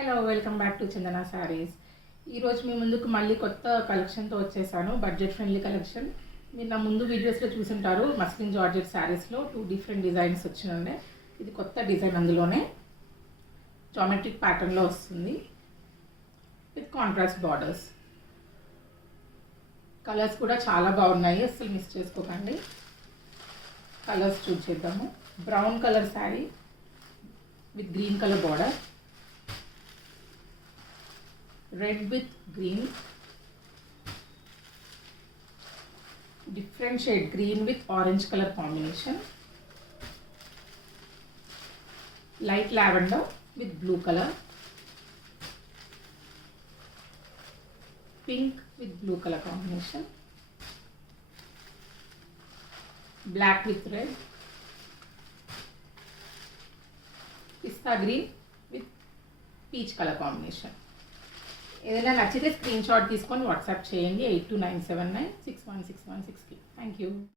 Hello, welcome back to చందన శారీస్. ఈరోజు మీ ముందుకు మళ్ళీ కొత్త కలెక్షన్తో వచ్చేసాను. Budget friendly collection. మీరు నా ముందు వీడియోస్లో చూసుంటారు. మస్లిన్ జార్జెట్ శారీస్లో 2 డిఫరెంట్ డిజైన్స్ వచ్చినాయి. ఇది కొత్త డిజైన్, అందులోనే జామెట్రిక్ ప్యాటర్న్లో వస్తుంది విత్ కాంట్రాస్ట్ బార్డర్స్. కలర్స్ కూడా చాలా బాగున్నాయి, అసలు మిస్ చేసుకోకండి. కలర్స్ చూసేద్దాము. Brown colour sari with green colour border, red with green, different shade green with orange color combination, light lavender with blue color, pink with blue color combination, black with red, pista green with peach color combination. ఏదైనా నచ్చితే screen shot తీసుకొని వాట్సాప్ చేయండి 8297961616కి. Thank you.